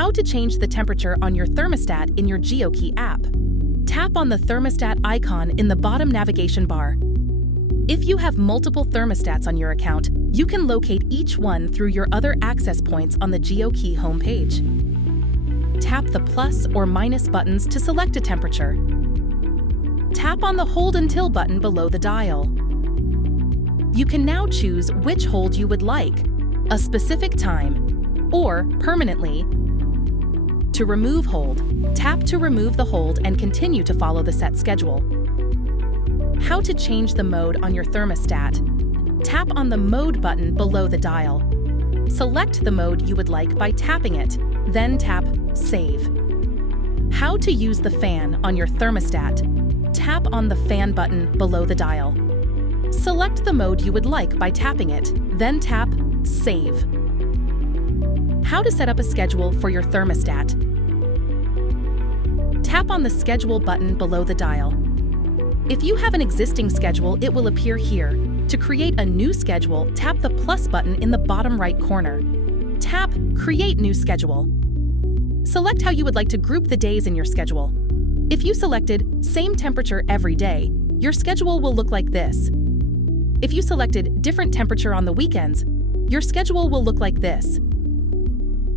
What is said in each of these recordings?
How to change the temperature on your thermostat in your Geokey app. Tap on the thermostat icon in the bottom navigation bar. If you have multiple thermostats on your account, you can locate each one through your other access points on the Geokey homepage. Tap the plus or minus buttons to select a temperature. Tap on the Hold Until button below the dial. You can now choose which hold you would like, a specific time, or permanently. To remove hold, tap to remove the hold and continue to follow the set schedule. How to change the mode on your thermostat. Tap on the Mode button below the dial. Select the mode you would like by tapping it, then tap Save. How to use the fan on your thermostat. Tap on the Fan button below the dial. Select the mode you would like by tapping it, then tap Save. How to set up a schedule for your thermostat. Tap on the Schedule button below the dial. If you have an existing schedule, it will appear here. To create a new schedule, tap the plus button in the bottom right corner. Tap Create New Schedule. Select how you would like to group the days in your schedule. If you selected Same Temperature Every Day, your schedule will look like this. If you selected Different Temperature on the weekends, your schedule will look like this.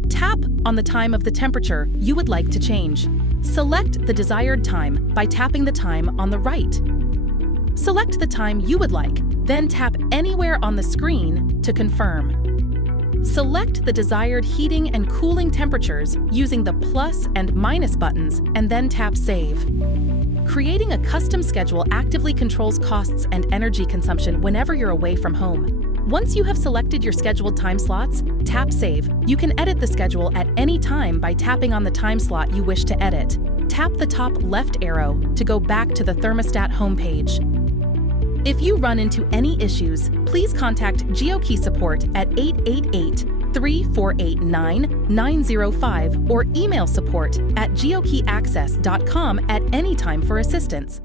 Tap on the time of the temperature you would like to change. Select the desired time by tapping the time on the right. Select the time you would like, then tap anywhere on the screen to confirm. Select the desired heating and cooling temperatures using the plus and minus buttons, and then tap Save. Creating a custom schedule actively controls costs and energy consumption whenever you're away from home. Once you have selected your scheduled time slots, tap Save. You can edit the schedule at any time by tapping on the time slot you wish to edit. Tap the top left arrow to go back to the thermostat homepage. If you run into any issues, please contact Geokey support at 888-3489-905 or email support@geokeyaccess.com at any time for assistance.